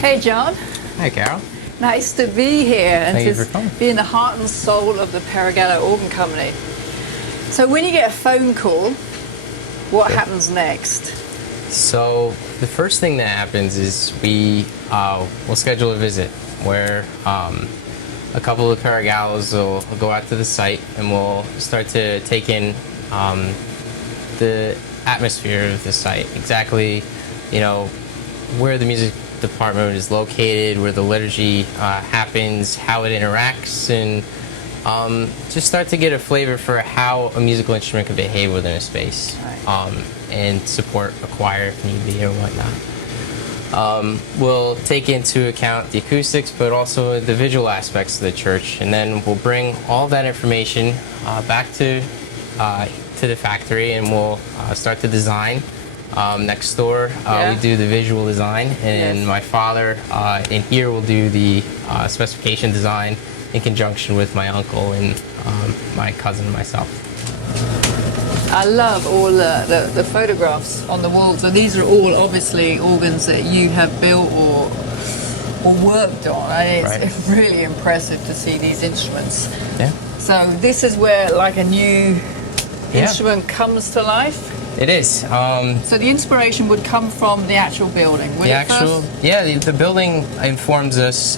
Hey, John. Hi, Carol. Nice to be here and Thank you for coming. be in the heart and soul of the Paragallo Organ Company. So when you get a phone call, what happens next? So the first thing that happens is we'll schedule a visit where a couple of Paragallos will go out to the site and we'll start to take in the atmosphere of the site. Exactly, where the music department is located, where the liturgy happens, how it interacts, and just start to get a flavor for how a musical instrument can behave within a space, and support a choir if need be or whatnot. We'll take into account the acoustics, but also the visual aspects of the church, and then we'll bring all that information back to the factory, and we'll start to design. Next door, we do the visual design, and my father in here will do the specification design in conjunction with my uncle and my cousin and myself. I love all the photographs on the walls. So these are all obviously organs that you have built or worked on. It's really impressive to see these instruments. Yeah. So this is where like a new instrument comes to life? It is. So the inspiration would come from the actual building, would it first? The building informs us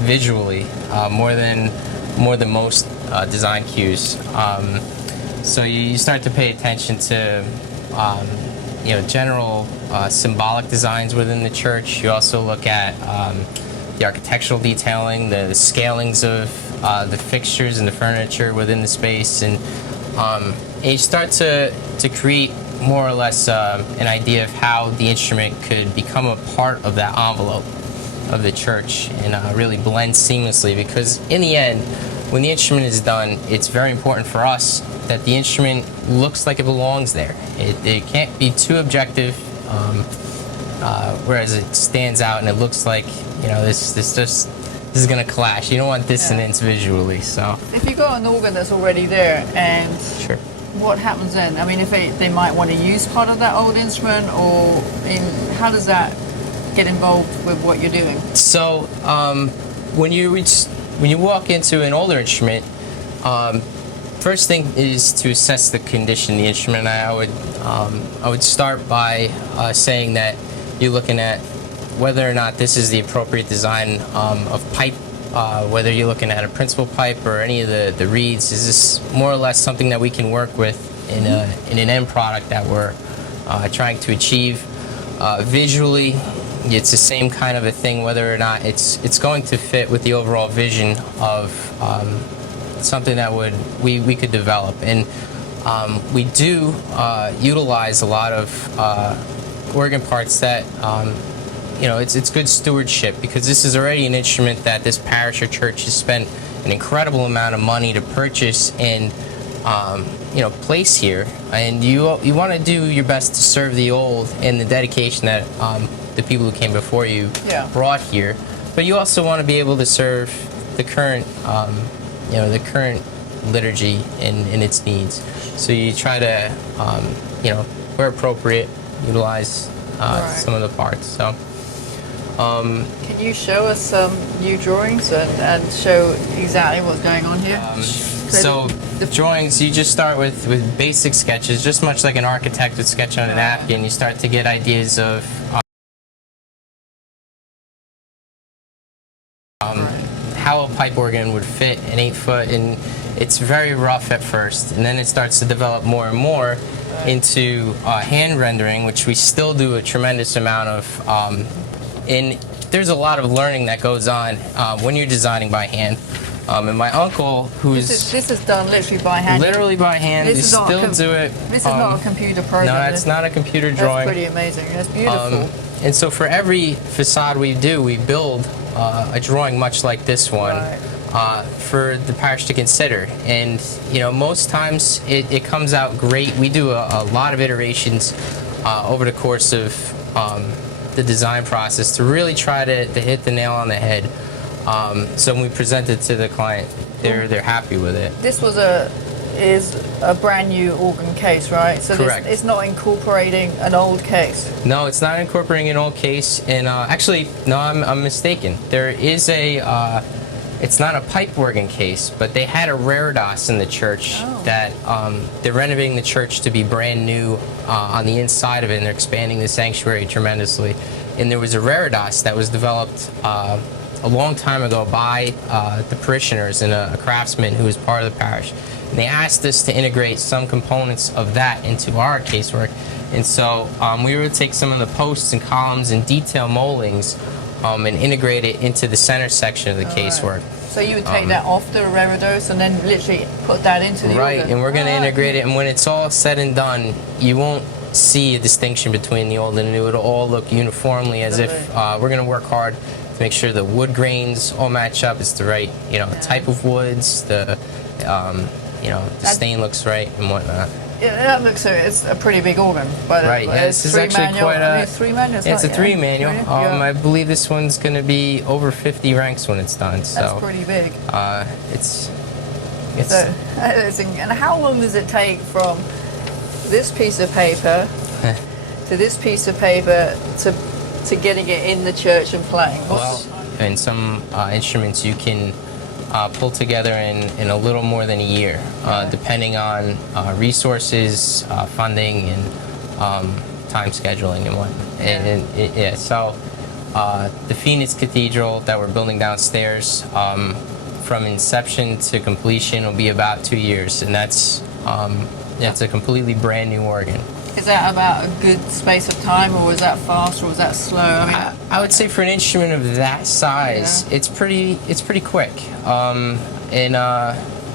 visually more than most design cues. So you start to pay attention to general symbolic designs within the church. You also look at the architectural detailing, the scalings of the fixtures and the furniture within the space, and you start to create more or less an idea of how the instrument could become a part of that envelope of the church and really blend seamlessly, because in the end, when the instrument is done, it's very important for us that the instrument looks like it belongs there. It can't be too objective, whereas it stands out and it looks like, this is going to clash. You don't want dissonance visually. So if you got an organ that's already there, and sure, what happens then? I mean, if they might want to use part of that old instrument, or how does that get involved with what you're doing? So when you walk into an older instrument, first thing is to assess the condition of the instrument. I would start by saying that you're looking at whether or not this is the appropriate design of pipe, whether you're looking at a principal pipe or any of the reeds. Is this more or less something that we can work with in an end product that we're trying to achieve? Visually, it's the same kind of a thing, whether or not it's going to fit with the overall vision of something that we could develop. And we do utilize a lot of organ parts that it's good stewardship, because this is already an instrument that this parish or church has spent an incredible amount of money to purchase and place here, and you want to do your best to serve the old and the dedication that the people who came before you brought here, but you also want to be able to serve the current liturgy and its needs. So you try to where appropriate, utilize some of the parts. So can you show us some new drawings and show exactly what's going on here? So the drawings, you just start with basic sketches, just much like an architect would sketch on a napkin. You start to get ideas of how a pipe organ would fit an 8-foot, and it's very rough at first, and then it starts to develop more and more into hand rendering, which we still do a tremendous amount of. And there's a lot of learning that goes on when you're designing by hand. And my uncle, who's this is done literally by hand. Literally by hand. This they is still do it. This is not a computer program. No, it's not a computer drawing. That's pretty amazing. That's beautiful. And so for every facade we do, we build a drawing much like this one for the parish to consider. And most times it comes out great. We do a lot of iterations over the course of the design process to really try to hit the nail on the head. So when we present it to the client, they're happy with it. This was a is a brand new organ case, right? So Correct. it's not incorporating an old case. No, it's not incorporating an old case. And actually, no, I'm mistaken. There is it's not a pipe organ case, but they had a Reredos in the church that they're renovating the church to be brand new on the inside of it, and they're expanding the sanctuary tremendously. And there was a Reredos that was developed a long time ago by the parishioners and a craftsman who was part of the parish. And they asked us to integrate some components of that into our casework. And so we were to take some of the posts and columns and detail moldings and integrate it into the center section of the casework. So you would take that off the Reredos and then literally put that into the Right, organ. and we're going to integrate it. And when it's all said and done, you won't see a distinction between the old and the new. It'll all look uniformly as if we're going to work hard to make sure the wood grains all match up. It's the right, type of woods. The stain looks right and whatnot. Yeah, that looks it's a pretty big organ, but Right. Yeah, this is actually quite a. three manual. It's a three manual. Yeah. I believe this one's going to be over 50 ranks when it's done. So That's pretty big. it's. And how long does it take from this piece of paper to this piece of paper to getting it in the church and playing? Well, in some instruments you can pull together in a little more than a year, depending on resources, funding, and time scheduling and whatnot. So the Phoenix Cathedral that we're building downstairs, from inception to completion, will be about 2 years, and that's a completely brand new organ. Is that about a good space of time, or was that fast, or was that slow? I mean, I would say for an instrument of that size, it's pretty quick,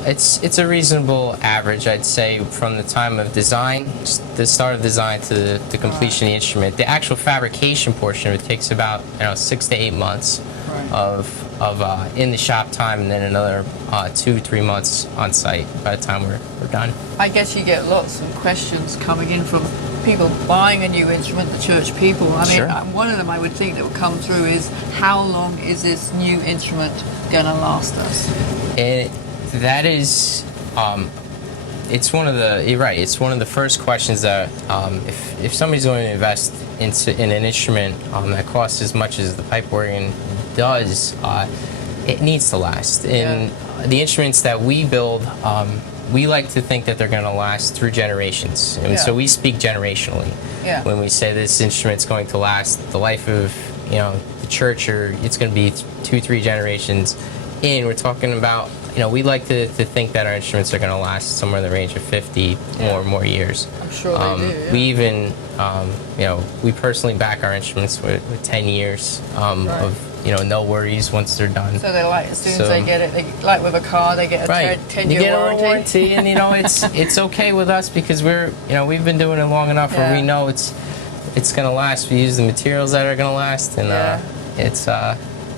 it's a reasonable average, I'd say, from the time of design, the start of design to the completion of the instrument. The actual fabrication portion of it takes about 6 to 8 months of in the shop time, and then another 2-3 months on site by the time we're done. I guess you get lots of questions coming in from people buying a new instrument, the church people. I mean, Sure. one of them I would think that would come through is, how long is this new instrument going to last us? And that is, it's one of the, you're right, it's one of the first questions that if somebody's going to invest in an instrument that costs as much as the pipe organ does, it needs to last. And the instruments that we build, we like to think that they're going to last through generations. And so we speak generationally when we say this instrument's going to last the life of the church, or it's going to be 2-3 generations in. We're talking about, we like to think that our instruments are going to last somewhere in the range of 50 or more years. I'm sure they do. We even, we personally back our instruments with 10 years of no worries once they're done. So they're like, as soon as they get it, like with a car, they get a 10-year you get warranty. a warranty, and it's okay with us because we've been doing it long enough where we know it's going to last. We use the materials that are going to last, and it's.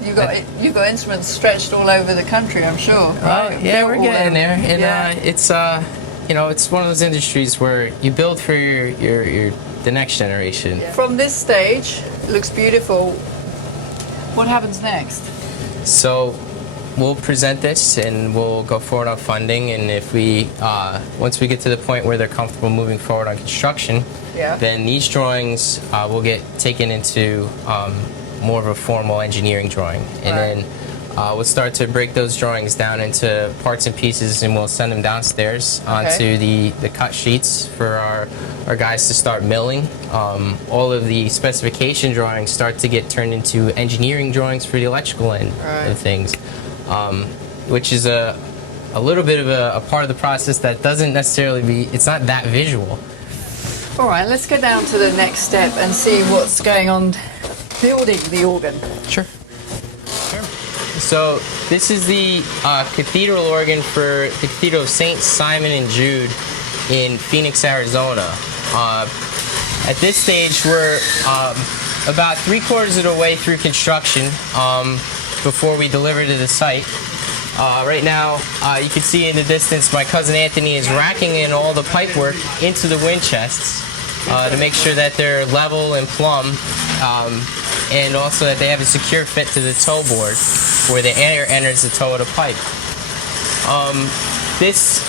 You've got instruments stretched all over the country, I'm sure. Right? Yeah, we're getting there, and it's it's one of those industries where you build for the next generation. From this stage, it looks beautiful. What happens next? So we'll present this and we'll go forward on funding, and if we once we get to the point where they're comfortable moving forward on construction, then these drawings will get taken into more of a formal engineering drawing, and then we'll start to break those drawings down into parts and pieces, and we'll send them downstairs onto the cut sheets for our guys to start milling. All of the specification drawings start to get turned into engineering drawings for the electrical end of things, which is a little bit of a part of the process that doesn't necessarily it's not that visual. All right, let's go down to the next step and see what's going on building the organ. Sure. So this is the cathedral organ for the Cathedral of St. Simon and Jude in Phoenix, Arizona. At this stage, we're about 3/4 of the way through construction before we deliver to the site. Right now, you can see in the distance, my cousin Anthony is racking in all the pipework into the wind chests to make sure that they're level and plumb, and also that they have a secure fit to the toe board where the air enters the toe of the pipe. This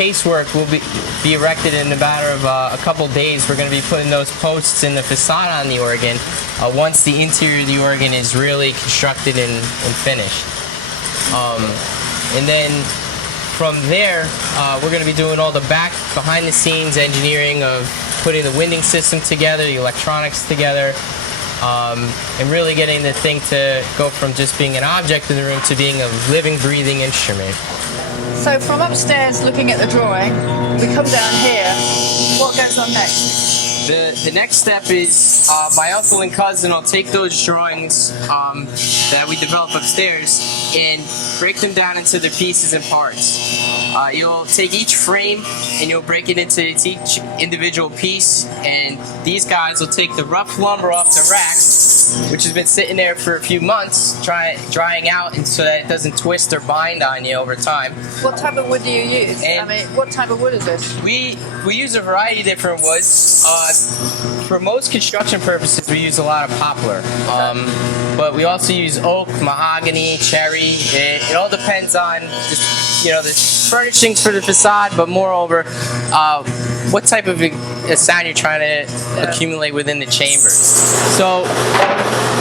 casework will be erected in a matter of a couple days. We're going to be putting those posts in the facade on the organ once the interior of the organ is really constructed and finished. And then from there, we're going to be doing all the behind the scenes engineering of putting the winding system together, the electronics together, and really getting the thing to go from just being an object in the room to being a living, breathing instrument. So from upstairs, looking at the drawing, we come down here. What goes on next? The next step is my uncle and cousin will take those drawings that we develop upstairs and break them down into their pieces and parts. You'll take each frame and you'll break it into each individual piece, and these guys will take the rough lumber off the rack, which has been sitting there for a few months, drying out, and so that it doesn't twist or bind on you over time. What type of wood do you use? I mean, what type of wood is this? We use a variety of different woods. For most construction purposes, we use a lot of poplar, but we also use oak, mahogany, cherry. It all depends on just, the furnishings for the facade, but moreover, what type of a sound you're trying to accumulate within the chamber. So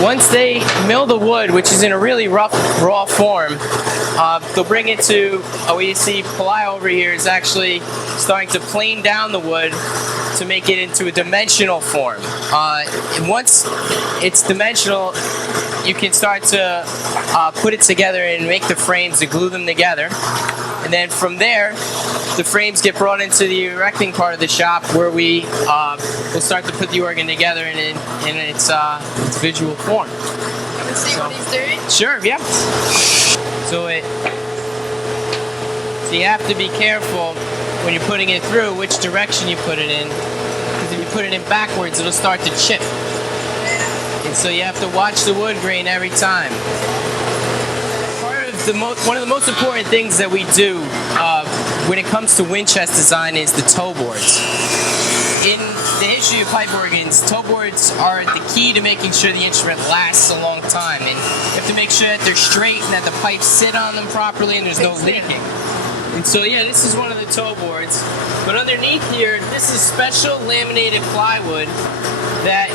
once they mill the wood, which is in a really rough, raw form, they'll bring it to, what you see Palaio over here is actually starting to plane down the wood to make it into a dimensional form. And once it's dimensional, you can start to put it together and make the frames to glue them together. And then from there, the frames get brought into the erecting part of the shop, where we will start to put the organ together in its visual form. Can we see what he's doing? Sure, yeah. So you have to be careful when you're putting it through which direction you put it in, because if you put it in backwards, it'll start to chip. And so you have to watch the wood grain every time. One of the most important things that we do when it comes to wind chest design is the toe boards. In the history of pipe organs, toe boards are the key to making sure the instrument lasts a long time. And you have to make sure that they're straight and that the pipes sit on them properly and there's no leaking. And so, yeah, this is one of the toe boards. But underneath here, this is special laminated plywood that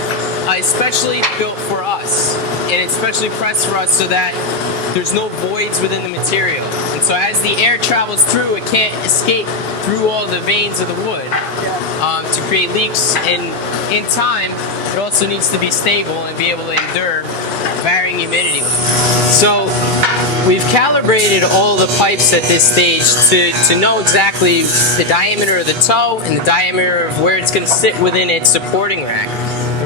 is specially built for us. And it's specially pressed for us so that there's no voids within the material. And so as the air travels through, it can't escape through all the veins of the wood to create leaks. And in time, it also needs to be stable and be able to endure varying humidity. So we've calibrated all the pipes at this stage to know exactly the diameter of the toe and the diameter of where it's going to sit within its supporting rack.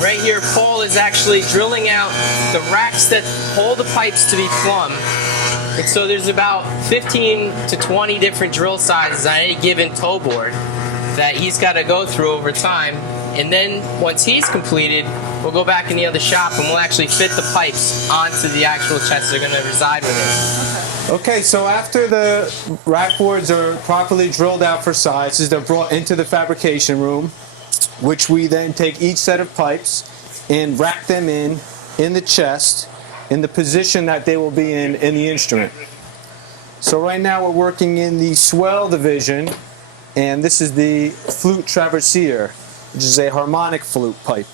Right here, Paul is actually drilling out the racks that hold the pipes to be plumb. And so there's about 15 to 20 different drill sizes on any given toe board that he's got to go through over time. And then once he's completed, we'll go back in the other shop and we'll actually fit the pipes onto the actual chests they're going to reside within. Okay, so after the rack boards are properly drilled out for sizes, they're brought into the fabrication room, which we then take each set of pipes and rack them in the chest in the position that they will be in the instrument. So right now we're working in the swell division, and this is the flute traversier, which is a harmonic flute pipe.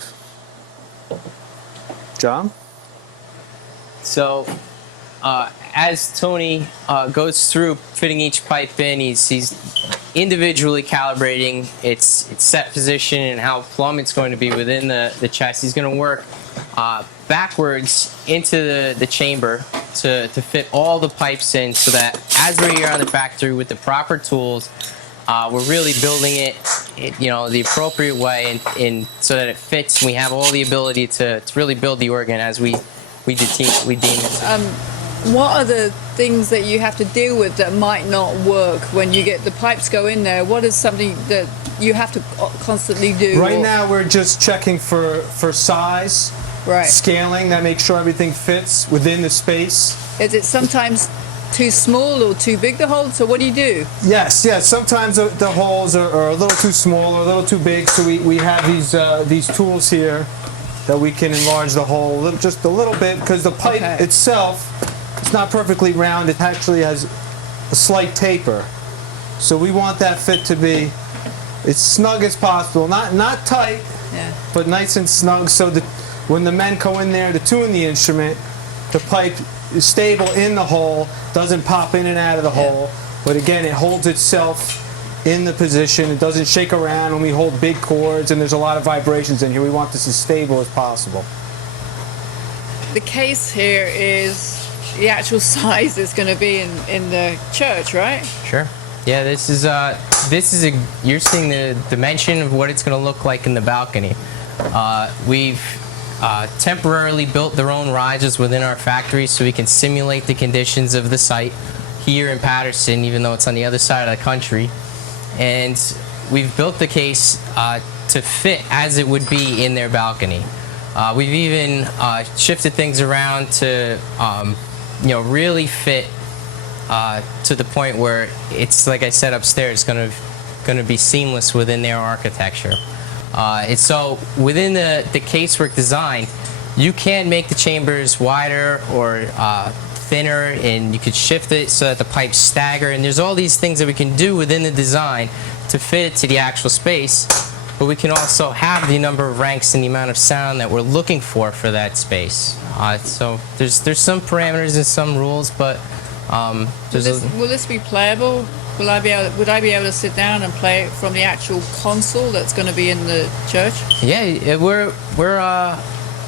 John? So as Tony goes through fitting each pipe in, he's individually calibrating its set position and how plumb it's going to be within the chest. He's going to work backwards into the chamber to fit all the pipes in, so that as we're here on the factory with the proper tools, we're really building it the appropriate way and so that it fits, and we have all the ability to really build the organ as we deem it. What are the things that you have to deal with that might not work when you get the pipes go in there? What is something that you have to constantly do? Right now we're just checking for size, right, scaling, that makes sure everything fits within the space. Is it sometimes too small or too big to hold? So what do you do? Yes. Sometimes the holes are a little too small or a little too big, so we have these tools here that we can enlarge the hole just a little bit, because the pipe itself, it's not perfectly round. It actually has a slight taper. So we want that fit to be as snug as possible, not tight, Yeah. but nice and snug, so that when the men go in there to tune the instrument, the pipe is stable in the hole, doesn't pop in and out of the hole, but again, it holds itself in the position. It doesn't shake around when we hold big chords, and there's a lot of vibrations in here. We want this as stable as possible. The case here is the actual size it's going to be in the church, right? Sure. Yeah, this is you're seeing the dimension of what it's going to look like in the balcony. We've temporarily built their own risers within our factory so we can simulate the conditions of the site here in Patterson, even though it's on the other side of the country. And we've built the case to fit as it would be in their balcony. We've even shifted things around to really fit to the point where it's, like I said upstairs, going to be seamless within their architecture. And so within the casework design, you can make the chambers wider or thinner, and you could shift it so that the pipes stagger, and there's all these things that we can do within the design to fit it to the actual space, but we can also have the number of ranks and the amount of sound that we're looking for that space. So there's some parameters and some rules, but Will this be playable? Would I be able to sit down and play it from the actual console that's going to be in the church? Yeah, we're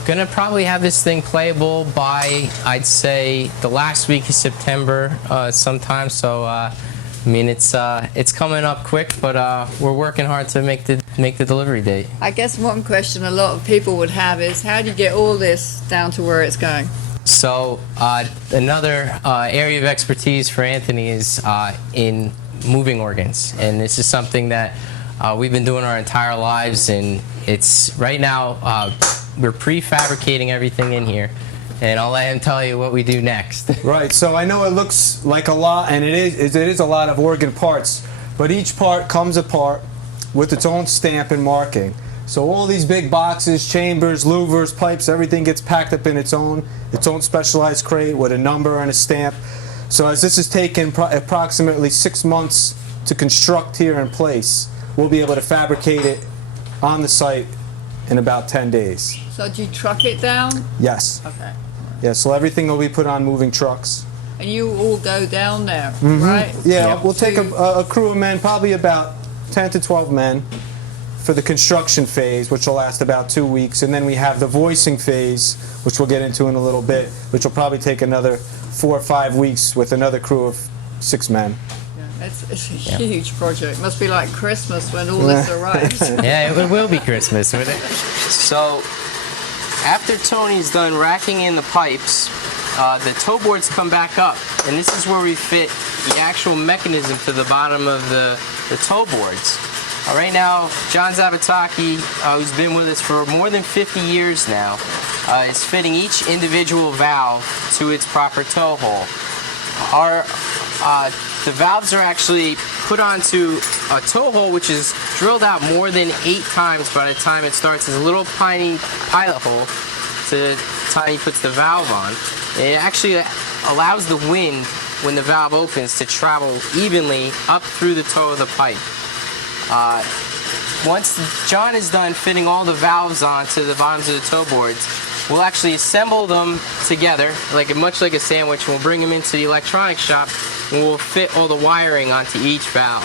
gonna probably have this thing playable by, I'd say, the last week of September sometime. So I mean, it's coming up quick, but we're working hard to make the delivery date. I guess one question a lot of people would have is, how do you get all this down to where it's going? So another area of expertise for Anthony is in moving organs, and this is something that we've been doing our entire lives, and it's right now we're prefabricating everything in here, and I'll let him tell you what we do next. Right, so I know it looks like a lot, and it is a lot of organ parts, but each part comes apart with its own stamp and marking. So all these big boxes, chambers, louvers, pipes, everything gets packed up in its own specialized crate with a number and a stamp. So as this has taken approximately 6 months to construct here in place, we'll be able to fabricate it on the site in about 10 days. So do you truck it down? Yes. Okay. Yeah, so everything will be put on moving trucks. And you all go down there, right? Yeah, we'll take a crew of men, probably about 10 to 12 men, for the construction phase, which will last about 2 weeks, and then we have the voicing phase, which we'll get into in a little bit, which will probably take another 4 or 5 weeks with another crew of 6 men. Yeah, it's a huge project. Must be like Christmas when all this arrives. Yeah, it will be Christmas, wouldn't it? So after Tony's done racking in the pipes, the toe boards come back up, and this is where we fit the actual mechanism to the bottom of the toe boards. Right now, John Zabataki, who's been with us for more than 50 years now, is fitting each individual valve to its proper toe hole. The valves are actually put onto a toe hole which is drilled out more than 8 times by the time it starts as a little tiny pilot hole to the time he puts the valve on. It actually allows the wind, when the valve opens, to travel evenly up through the toe of the pipe. Once John is done fitting all the valves onto the bottoms of the toe boards, we'll actually assemble them together, much like a sandwich. We'll bring them into the electronics shop, and we'll fit all the wiring onto each valve.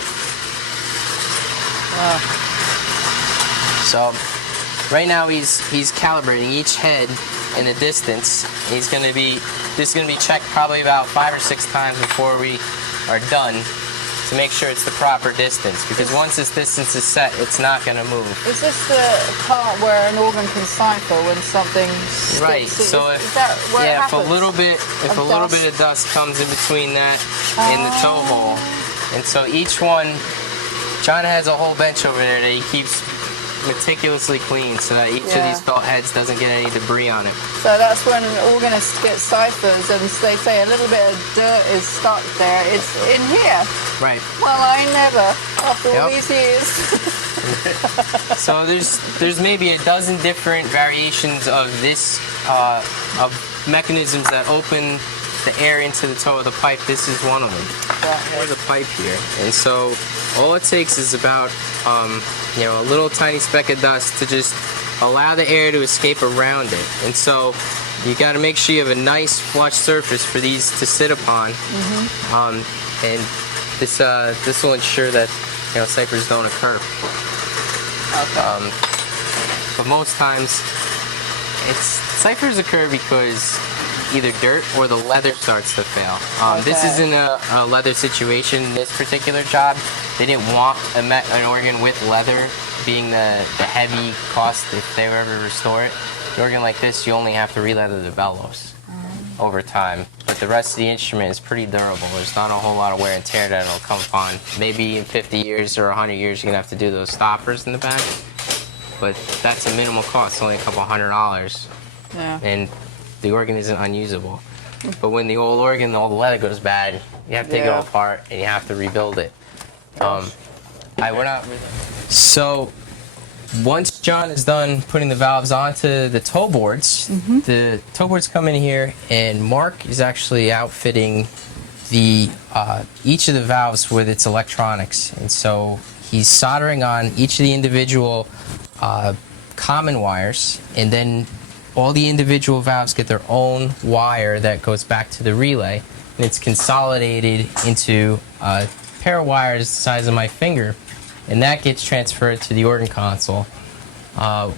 So right now he's calibrating each head in a distance. This is going to be checked probably about 5 or 6 times before we are done, to make sure it's the proper distance, because once this distance is set, it's not going to move. Is this the part where an organ can cipher when something sticks? Right. So is that where it happens? if a little bit of dust comes in between that and the toe hole, and so each one, John has a whole bench over there that he keeps meticulously clean, so that each of these felt heads doesn't get any debris on it. So that's when an organist gets ciphers, and they say a little bit of dirt is stuck there. It's in here. Right. Well, I never, after all these years. So there's maybe a dozen different variations of this of mechanisms that open gets the air into the toe of the pipe. This is one of them. Or the pipe here. And so all it takes is about a little tiny speck of dust to just allow the air to escape around it. And so you got to make sure you have a nice flush surface for these to sit upon. And this will ensure that ciphers don't occur. Okay. But most times ciphers occur because either dirt or the leather starts to fail. This isn't a leather situation in this particular job. They didn't want an organ with leather being the heavy cost if they ever restore it. An organ like this, you only have to re-leather the bellows over time. But the rest of the instrument is pretty durable. There's not a whole lot of wear and tear that it'll come upon. Maybe in 50 years or 100 years, you're going to have to do those stoppers in the back. But that's a minimal cost, only a couple $100. Yeah. And the organ isn't unusable. But when the old organ, all the leather goes bad, you have to take it all apart and you have to rebuild it. So once John is done putting the valves onto the toe boards, the toe boards come in here, and Mark is actually outfitting each of the valves with its electronics. And so he's soldering on each of the individual common wires, and then all the individual valves get their own wire that goes back to the relay, and it's consolidated into a pair of wires the size of my finger, and that gets transferred to the organ console,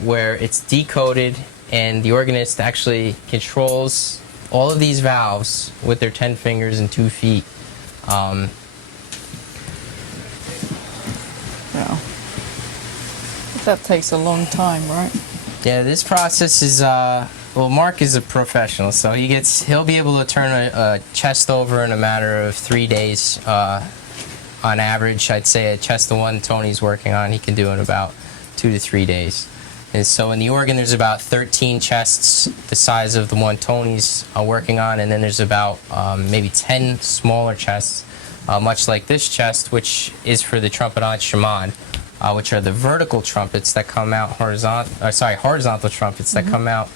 where it's decoded, and the organist actually controls all of these valves with their 10 fingers and 2 feet. Yeah. That takes a long time, right? Yeah, this process is, Mark is a professional, so he'll be able to turn a chest over in a matter of 3 days. On average, I'd say a chest of one Tony's working on, he can do in about 2 to 3 days. And so in the organ, there's about 13 chests the size of the one Tony's working on, and then there's about maybe 10 smaller chests, much like this chest, which is for the trumpet Shimon. Which are the vertical trumpets that come out horizontal trumpets that come out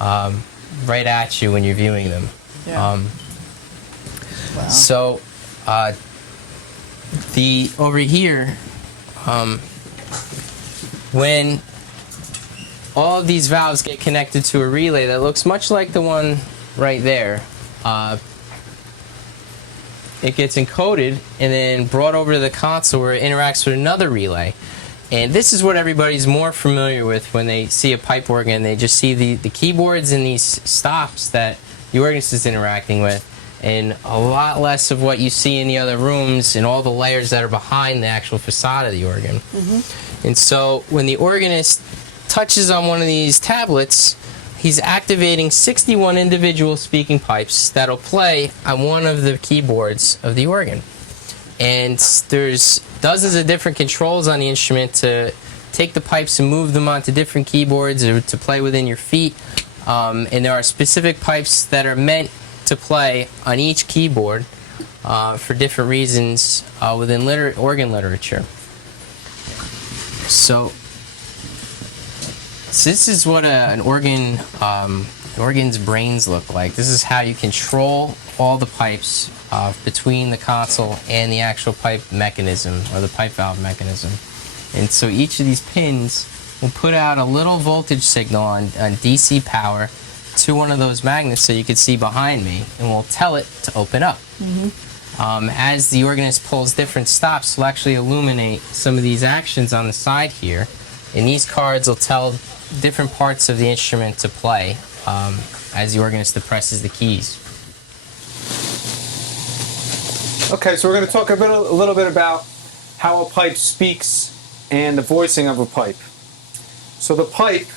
right at you when you're viewing them. Yeah. Wow. So over here, when all of these valves get connected to a relay that looks much like the one right there, it gets encoded and then brought over to the console where it interacts with another relay. And this is what everybody's more familiar with when they see a pipe organ. They just see the keyboards and these stops that the organist is interacting with, and a lot less of what you see in the other rooms and all the layers that are behind the actual facade of the organ. And so when the organist touches on one of these tablets, he's activating 61 individual speaking pipes that'll play on one of the keyboards of the organ. And there's dozens of different controls on the instrument to take the pipes and move them onto different keyboards or to play within your feet. And there are specific pipes that are meant to play on each keyboard for different reasons within organ literature. So this is what an organ's brains look like. This is how you control all the pipes between the console and the actual pipe mechanism, or the pipe valve mechanism. And so each of these pins will put out a little voltage signal on DC power to one of those magnets, so you can see behind me, and we'll tell it to open up. As the organist pulls different stops, we'll actually illuminate some of these actions on the side here, and these cards will tell different parts of the instrument to play as the organist depresses the keys. Okay, so we're going to talk a little bit about how a pipe speaks and the voicing of a pipe. So the pipe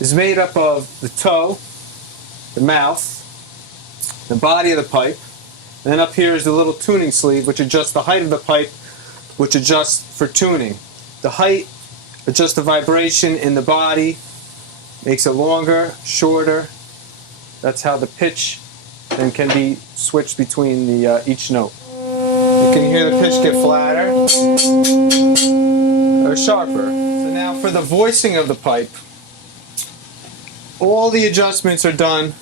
is made up of the toe, the mouth, the body of the pipe, and then up here is the little tuning sleeve, which adjusts the height of the pipe, which adjusts for tuning. The height adjusts the vibration in the body, makes it longer, shorter. That's how the pitch then can be switched between each note. You can hear the pitch get flatter or sharper. So now for the voicing of the pipe, all the adjustments are done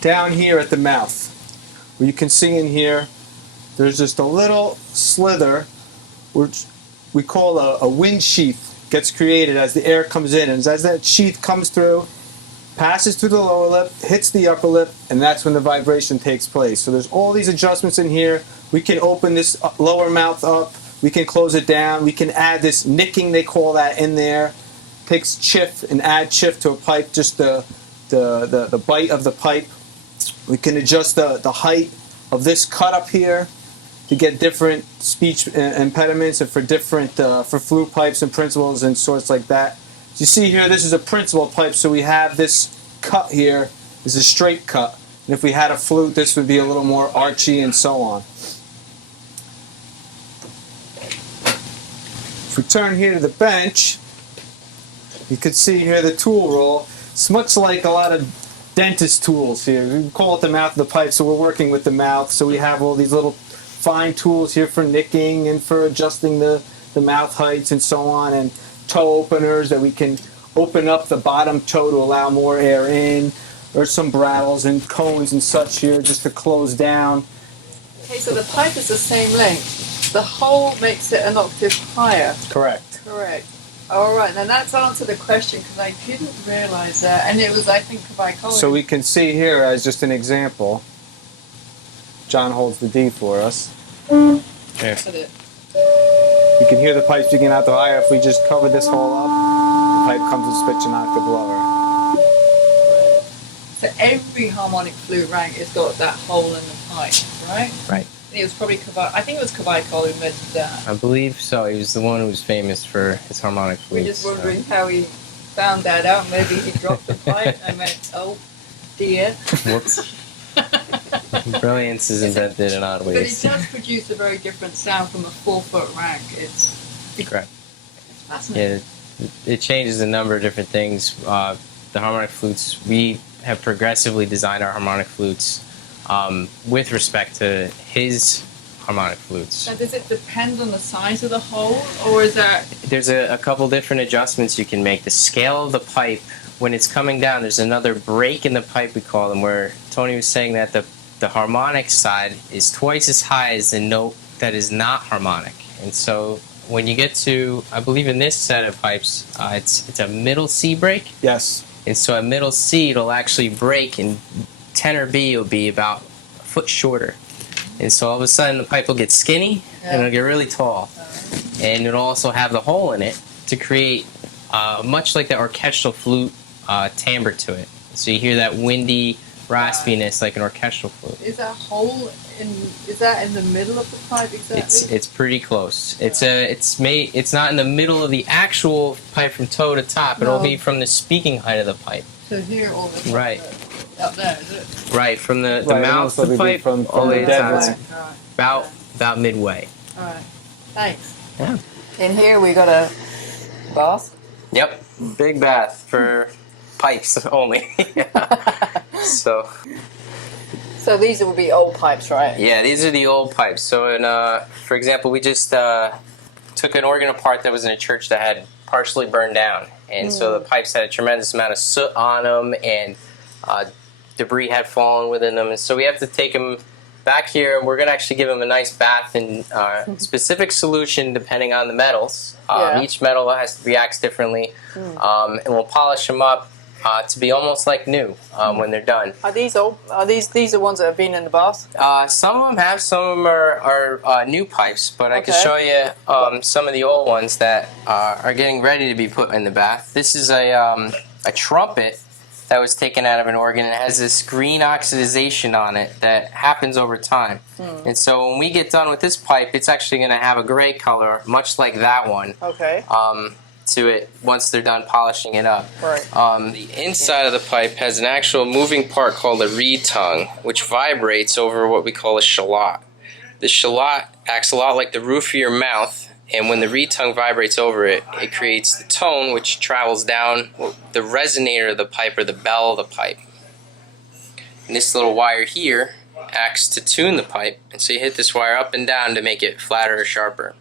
down here at the mouth, where you can see in here, there's just a little slither, which we call a wind sheath, gets created as the air comes in. And as that sheath comes through, passes through the lower lip, hits the upper lip, and that's when the vibration takes place. So there's all these adjustments in here. We can open this lower mouth up. We can close it down. We can add this nicking, they call that, in there. Takes chiff and add chiff to a pipe, just the bite of the pipe. We can adjust the height of this cut up here to get different speech impediments and for different for flute pipes and principals and sorts like that. As you see here, this is a principal pipe, so we have this cut here is a straight cut. And if we had a flute, this would be a little more archy and so on. If we turn here to the bench, you can see here the tool roll. It's much like a lot of dentist tools here. We call it the mouth of the pipe, so we're working with the mouth. So we have all these little fine tools here for nicking and for adjusting the mouth heights and so on, and toe openers that we can open up the bottom toe to allow more air in, or some brattles and cones and such here just to close down. Okay, so the pipe is the same length. The hole makes it an octave higher. Correct. Correct. All right, now that's answered the question because I didn't realize that, and it was, I think, by color. So we can see here as just an example. John holds the D for us. Here. You can hear the pipes sticking out the higher. If we just cover this hole up, the pipe comes a pitch an octave lower. So every harmonic flute rank has got that hole in the pipe, right? Right. It was probably I think it was Kavaikol who invented that. I believe so. He was the one who was famous for his harmonic flutes. We're just wondering how he found that out. Maybe he dropped the pipe and went, oh dear. Whoops. Brilliance is invented in odd But it ways. does produce a very different sound from a 4-foot rank. It's Correct. fascinating. Yeah, it changes a number of different things. The harmonic flutes, we have progressively designed our harmonic flutes with respect to his harmonic flutes. Now, does it depend on the size of the hole, or is that... There's a couple different adjustments you can make. The scale of the pipe, when it's coming down, there's another break in the pipe, we call them, where Tony was saying that the harmonic side is twice as high as the note that is not harmonic. And so when you get to, I believe in this set of pipes, it's a middle C break. Yes. And so at middle C, it'll actually break, and tenor B will be about a foot shorter. And so all of a sudden, the pipe will get skinny, and it'll get really tall. And it'll also have the hole in it to create, much like the orchestral flute, timbre to it. So you hear that windy raspiness like an orchestral flute. Is that hole is that in the middle of the pipe exactly? It's pretty close. It's not in the middle of the actual pipe from toe to top. It'll be from the speaking height of the pipe. So here all the Right. Up there, is it? Right, from the Right, mouth and of the also pipe from all the way the to the dead top. About midway. All right. Thanks. Yeah. In here we got a bath. Yep. Big bath for pipes only. So these will be old pipes, right? yeah, these are the old pipes. So for example, we just took an organ apart that was in a church that had partially burned down, and so the pipes had a tremendous amount of soot on them, and debris had fallen within them, and so we have to take them back here, and we're going to actually give them a nice bath in specific solution depending on the metals. Each metal reacts differently, and we'll polish them up to be almost like new when they're done. Are these old? Are these the ones that have been in the bath? Some of them have, some of them are new pipes, but I can show you some of the old ones that are getting ready to be put in the bath. This is a trumpet that was taken out of an organ, and it has this green oxidization on it that happens over time. And so when we get done with this pipe, it's actually going to have a gray color, much like that one. Okay. To it once they're done polishing it up. Right. The inside of the pipe has an actual moving part called a reed tongue, which vibrates over what we call a shallot. The shallot acts a lot like the roof of your mouth, and when the reed tongue vibrates over it, it creates the tone which travels down the resonator of the pipe, or the bell of the pipe. And this little wire here acts to tune the pipe, and so you hit this wire up and down to make it flatter or sharper.